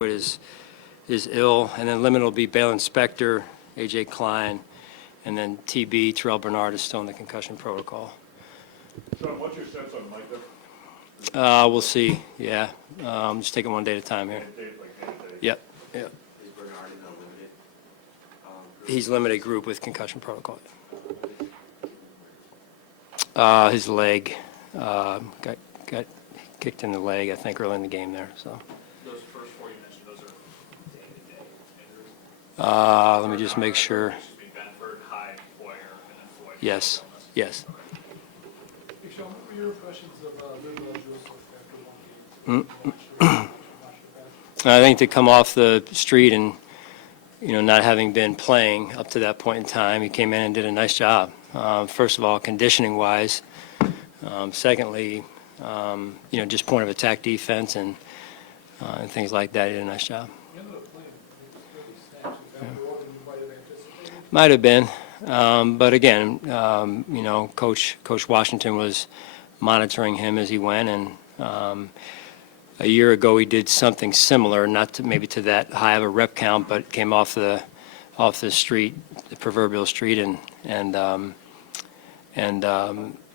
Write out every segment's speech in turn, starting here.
is ill, and then limited will be Balin Spector, A.J. Klein, and then TB, Terrell Bernard is still in the concussion protocol. Sean, what's your sense on Micah? We'll see, yeah. Just taking one day at a time here. Yep, yep. Is Bernard in the limited group? He's limited group with concussion protocol. His leg got kicked in the leg, I think, early in the game there. So. Those first four you mentioned, those are day-to-day injuries? Let me just make sure. Benford, Hyde, Boyer, and then Floyd. Yes, yes. Hey, Sean, what were your impressions of Riverwell Joseph after one game? I think to come off the street and, not having been playing up to that point in time, he came in and did a nice job. First of all, conditioning-wise. Secondly, just point of attack defense and things like that. He did a nice job. He ended up playing really snaps. Was that more than you might have anticipated? Might have been, but again, Coach Washington was monitoring him as he went, and a year ago he did something similar, not to, maybe to that high of a rep count, but came off the street, the proverbial street, and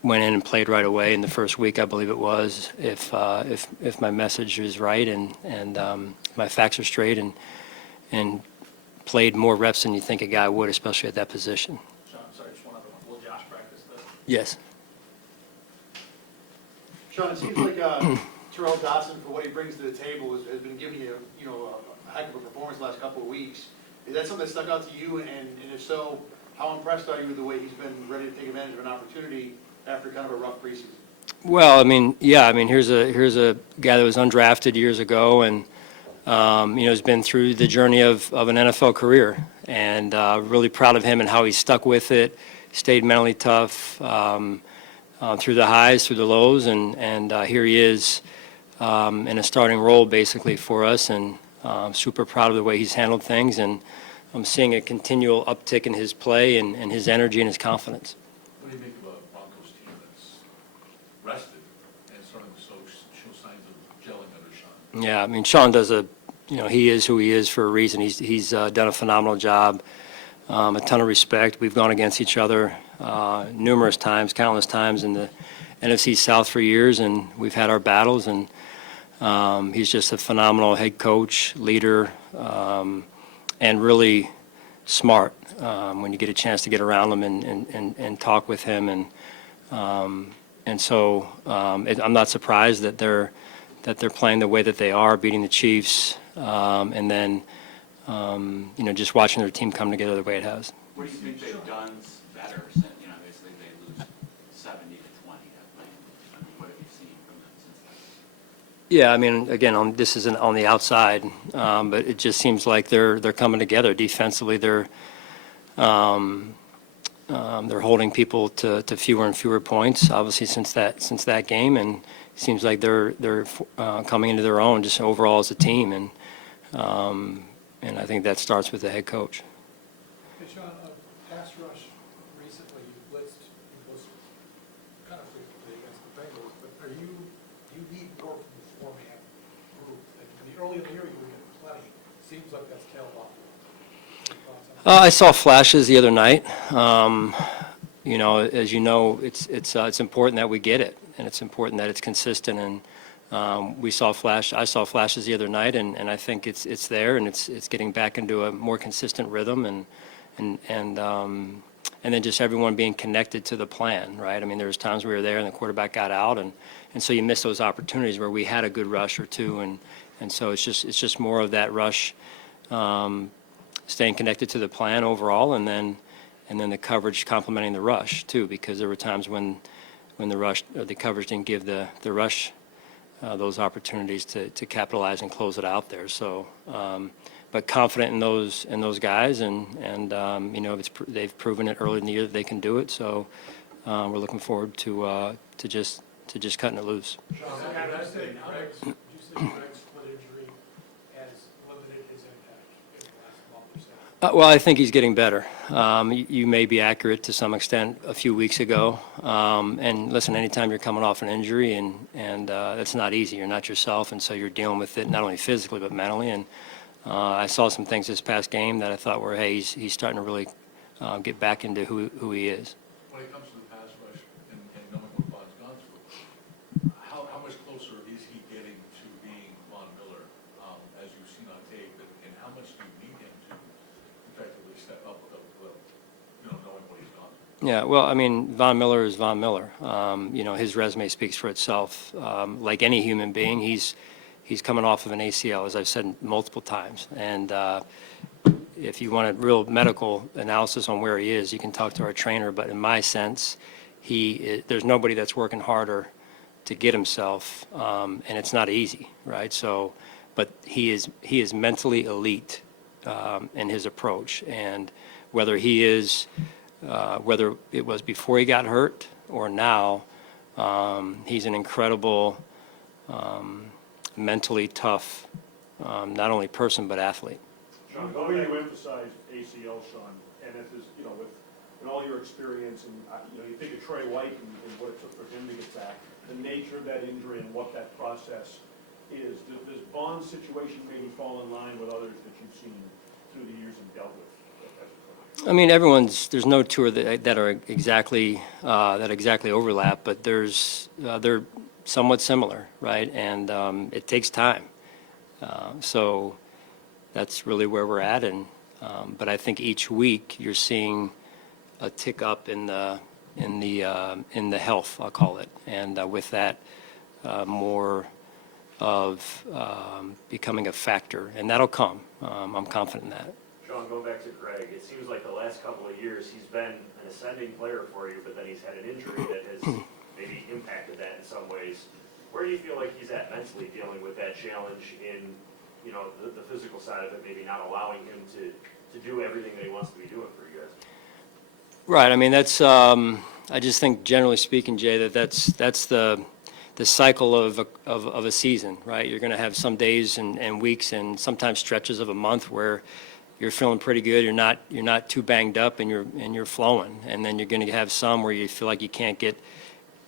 went in and played right away in the first week, I believe it was, if my message is right and my facts are straight, and played more reps than you think a guy would, especially at that position. Sean, sorry, just one other one. Will Josh practice this? Yes. Sean, it seems like Terrell Dawson, for what he brings to the table, has been giving you, a heck of a performance the last couple of weeks. Is that something that stuck out to you? And if so, how impressed are you with the way he's been ready to take advantage of an opportunity after kind of a rough preseason? Well, here's a guy that was undrafted years ago, and has been through the journey of an NFL career, and really proud of him and how he stuck with it, stayed mentally tough through the highs, through the lows, and here he is in a starting role basically for us, and super proud of the way he's handled things, and I'm seeing a continual uptick in his play and his energy and his confidence. What do you make of a Broncos team that's rested and starting to show signs of gelling under Sean? Yeah, Sean does he is who he is for a reason. He's done a phenomenal job, a ton of respect. We've gone against each other numerous times, countless times in the NFC South for years, and we've had our battles, and he's just a phenomenal head coach, leader, and really smart when you get a chance to get around him and talk with him, and so I'm not surprised that they're playing the way that they are, beating the Chiefs, and then just watching their team come together the way it has. What do you think they've done better since, obviously they lose 70-20 at Lane? What have you seen from them since then? Yeah, again, this isn't on the outside, but it just seems like they're coming together. Defensively, they're holding people to fewer and fewer points, obviously since that game, and it seems like they're coming into their own just overall as a team, and I think that starts with the head coach. Hey, Sean, pass rush recently, you blitzed kind of frequently against the Bengals, but do you need more from the four-man group? Early in the year, you were getting plenty. Seems like that's tailed off. I saw flashes the other night. As you know, it's important that we get it, and it's important that it's consistent. And I saw flashes the other night, and I think it's there, and it's getting back into a more consistent rhythm, and then just everyone being connected to the plan, right? There was times we were there and the quarterback got out, and so you miss those opportunities where we had a good rush or two, and so it's just more of that rush. Staying connected to the plan overall, and then the coverage complementing the rush too, because there were times when the rush or the coverage didn't give the rush those opportunities to capitalize and close it out there. So, but confident in those guys, and they've proven it early in the year that they can do it. So we're looking forward to just cutting it loose. Sean, would you say Greg's foot injury has limited his impact in the last month or so? Well, I think he's getting better. You may be accurate to some extent a few weeks ago. And listen, anytime you're coming off an injury, and it's not easy. You're not yourself, and so you're dealing with it not only physically but mentally. And I saw some things this past game that I thought were, hey, he's starting to really get back into who he is. When it comes to the pass rush and knowing what Von's gone through, how much closer is he getting to being Von Miller, as you've seen on tape, and how much do you need him to effectively step up with knowing what he's gone through? Yeah, well, I mean, Von Miller is Von Miller. His resume speaks for itself. Like any human being, he's coming off of an ACL, as I've said multiple times. And if you want a real medical analysis on where he is, you can talk to our trainer. But in my sense, there's nobody that's working harder to get himself, and it's not easy, right? So, but he is mentally elite in his approach, and whether it was before he got hurt or now, he's an incredible, mentally tough, not only person but athlete. Sean, the way you emphasize ACL, Sean, and it is, in all your experience, and, you think of Trey White and what it took for him to get back, the nature of that injury and what that process is. Does Von's situation maybe fall in line with others that you've seen through the years and dealt with? I mean, there's no two that are exactly overlap, but they're somewhat similar, right? And it takes time. So that's really where we're at. And but I think each week you're seeing a tick up in the health, I'll call it, and with that more of becoming a factor, and that'll come. I'm confident in that. Sean, going back to Greg, it seems like the last couple of years he's been an ascending player for you, but then he's had an injury that has maybe impacted that in some ways. Where do you feel like he's at mentally dealing with that challenge in, the physical side of it, maybe not allowing him to do everything that he wants to be doing for you guys? Right. I mean, that's. I just think, generally speaking, Jay, that's the cycle of a season, right? You're going to have some days and weeks and sometimes stretches of a month where you're feeling pretty good. You're not too banged up, and you're flowing. And then you're going to have some where you feel like you can't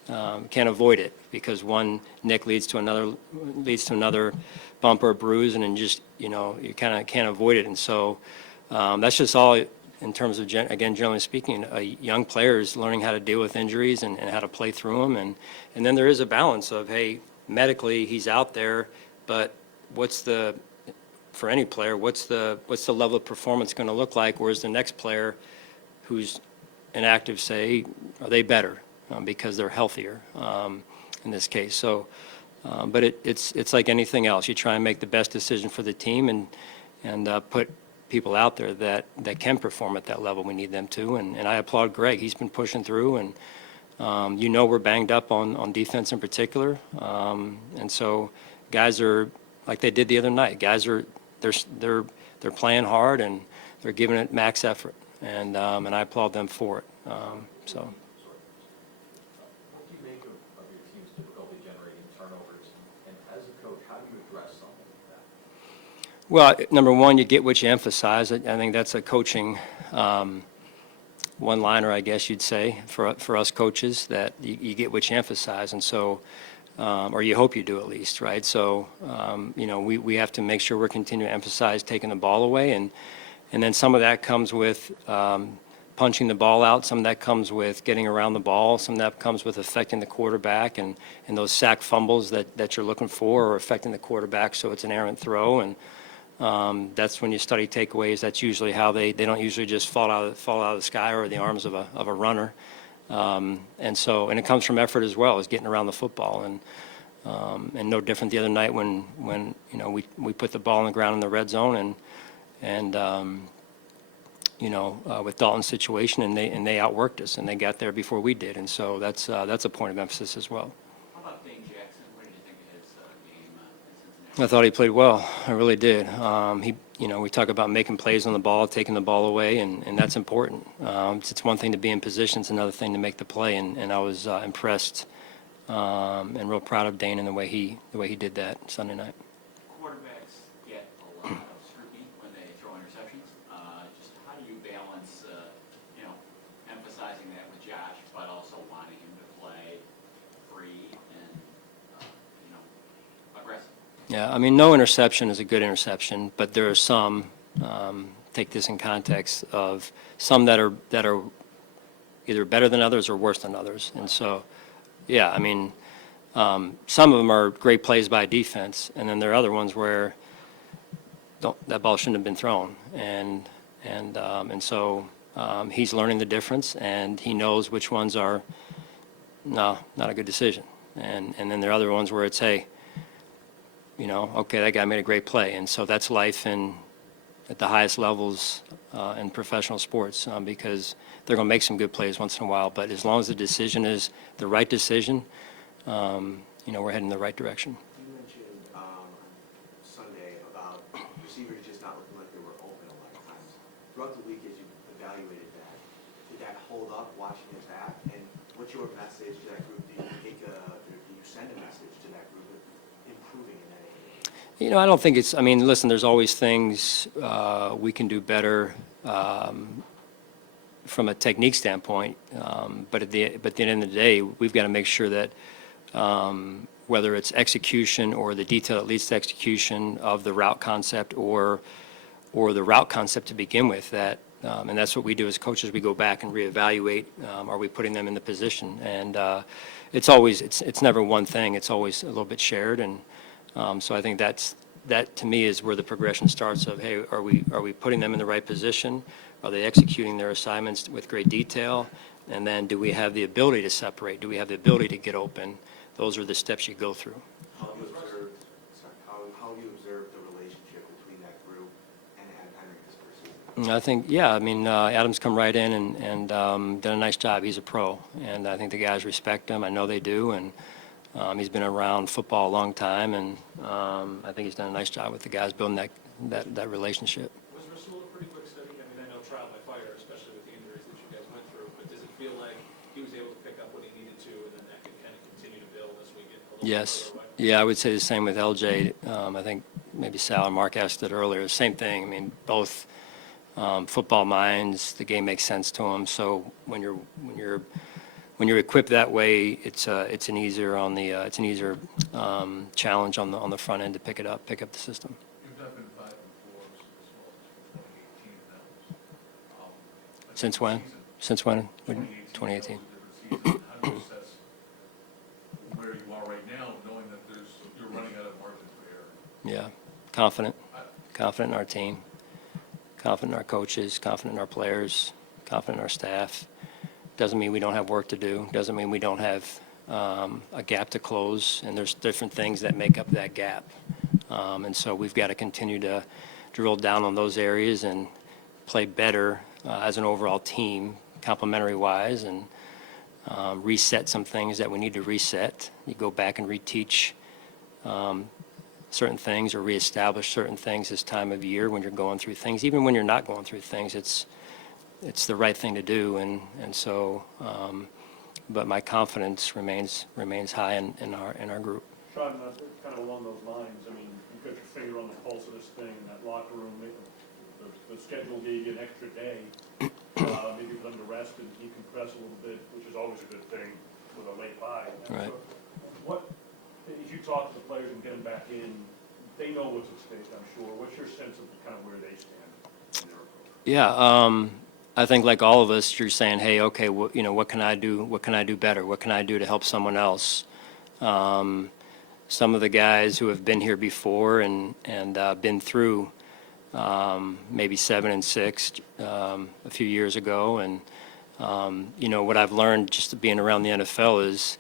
avoid it because one nick leads to another bump or bruise, and then just you kind of can't avoid it. And so that's just all in terms of generally speaking, a young player is learning how to deal with injuries and how to play through them. And then there is a balance of, hey, medically he's out there, but for any player, what's the level of performance going to look like? Whereas the next player who's inactive, say, are they better because they're healthier in this case? So, but it's like anything else. You try and make the best decision for the team and put people out there that can perform at that level. We need them to, and I applaud Greg. He's been pushing through, and we're banged up on defense in particular, and so guys are like they did the other night. Guys are they're playing hard and they're giving it max effort, and I applaud them for it. So. What do you make of your team's difficulty generating turnovers, and as a coach, how do you address something like that? Well, number one, you get what you emphasize. I think that's a coaching one-liner, I guess you'd say, for us coaches, that you get what you emphasize, and so, or you hope you do at least, right? So, we have to make sure we're continuing to emphasize taking the ball away, and then some of that comes with punching the ball out. Some of that comes with getting around the ball. Some of that comes with affecting the quarterback and those sack fumbles that you're looking for are affecting the quarterback, so it's an errant throw. And that's when you study takeaways. That's usually how they don't usually just fall out of the sky or the arms of a runner. And it comes from effort as well as getting around the football. And no different the other night when we put the ball on the ground in the red zone and with Dalton's situation, and they outworked us, and they got there before we did, and so that's a point of emphasis as well. How about Dane Jackson? What did you think of his game in Cincinnati? I thought he played well. I really did. We talk about making plays on the ball, taking the ball away, and that's important. It's one thing to be in position; it's another thing to make the play, and I was impressed and real proud of Dane and the way he did that Sunday night. Quarterbacks get a lot of scrutiny when they throw interceptions. Just how do you balance, emphasizing that with Josh, but also wanting him Yeah, I mean, no interception is a good interception, but there are some, take this in context of some that are either better than others or worse than others. And so, yeah, I mean, some of them are great plays by defense, and then there are other ones where that ball shouldn't have been thrown. And so he's learning the difference, and he knows which ones are, no, not a good decision. And then there are other ones where it's, hey, okay, that guy made a great play. And so that's life at the highest levels in professional sports, because they're going to make some good plays once in a while. But as long as the decision is the right decision, we're heading in the right direction. You mentioned Sunday about receivers just not looking like they were open a lot of times. Throughout the week, as you evaluated that, did that hold up watching it back? And what's your message to that group? Do you send a message to that group of improving in that area? I don't think it's, I mean, listen, there's always things we can do better from a technique standpoint, but at the end of the day, we've got to make sure that whether it's execution or the detail that leads to execution of the route concept or the route concept to begin with, that and that's what we do as coaches. We go back and reevaluate, are we putting them in the position? And it's never one thing. It's always a little bit shared. And so I think that to me is where the progression starts of, hey, are we putting them in the right position? Are they executing their assignments with great detail? And then do we have the ability to separate? Do we have the ability to get open? Those are the steps you go through. How have you observed the relationship between that group and Adam Henry this first season? I think, yeah, I mean, Adam's come right in and done a nice job. He's a pro, and I think the guys respect him. I know they do, and he's been around football a long time, and I think he's done a nice job with the guys building that relationship. Was Rasul a pretty quick study? I mean, I know trial by fire, especially with the injuries that you guys went through, but does it feel like he was able to pick up what he needed to, and then that could kind of continue to build as we get a little Yes. further away? Yeah, I would say the same with LJ. I think maybe Sal and Mark asked it earlier. Same thing. I mean, both football minds. The game makes sense to them. So when you're equipped that way, it's an easier challenge on the front end to pick up the system. You've not been 5-4 as well as 2018 now. Since when? Since when? 2018. 2018. That was a different season. How do you assess where you are right now, knowing that you're running out of margin for error? Yeah, confident in our team, confident in our coaches, confident in our players, confident in our staff. Doesn't mean we don't have work to do. Doesn't mean we don't have a gap to close. And there's different things that make up that gap. And so we've got to continue to drill down on those areas and play better as an overall team, complementary-wise, and reset some things that we need to reset. You go back and reteach certain things or reestablish certain things this time of year when you're going through things. Even when you're not going through things, it's the right thing to do, and so, but my confidence remains high in our group. Sean, kind of along those lines, I mean, you've got your finger on the pulse of this thing in that locker room. The schedule gave you an extra day, maybe for them to rest and decompress a little bit, which is always a good thing with a late bye. Right. So as you talk to the players and get them back in, they know what's at stake, I'm sure. What's your sense of kind of where they stand in their approach? Yeah, I think like all of us, you're saying, hey, okay, what can I do? What can I do better? What can I do to help someone else? Some of the guys who have been here before and been through maybe 7 and 6 a few years ago, and what I've learned just being around the NFL is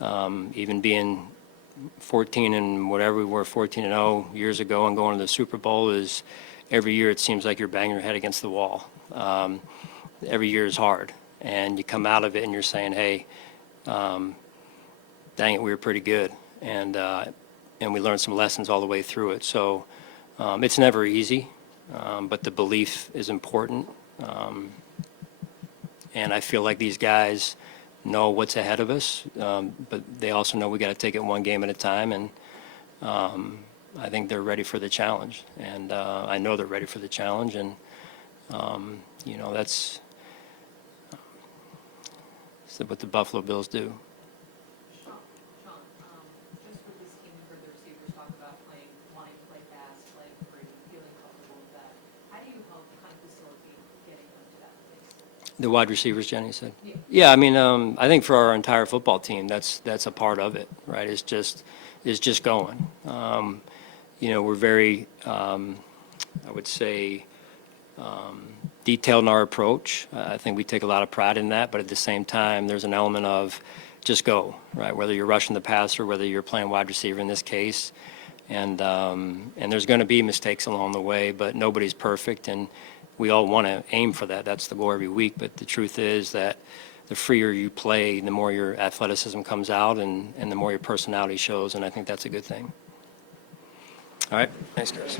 even being 14 and whatever we were, 14-0 years ago, and going to the Super Bowl is every year it seems like you're banging your head against the wall. Every year is hard, and you come out of it and you're saying, hey, dang it, we were pretty good, and we learned some lessons all the way through it. So it's never easy, but the belief is important, and I feel like these guys know what's ahead of us, but they also know we got to take it one game at a time, and I think they're ready for the challenge, and I know they're ready for the challenge, and that's what the Buffalo Bills do. Sean, just with this team, you've heard the receivers talk about playing The wide receivers, Jenny said? Yeah, I mean, I think for our entire football team, that's a part of it, right? It's just going. You know, we're very, I would say, detailed in our approach. I think we take a lot of pride in that, but at the same time, there's an element of just go, right? Whether you're rushing the passer, whether you're playing wide receiver in this case. And there's going to be mistakes along the way, but nobody's perfect, and we all want to aim for that. That's the goal every week, but the truth is that the freer you play, the more your athleticism comes out and the more your personality shows, and I think that's a good thing. All right, thanks, Chris.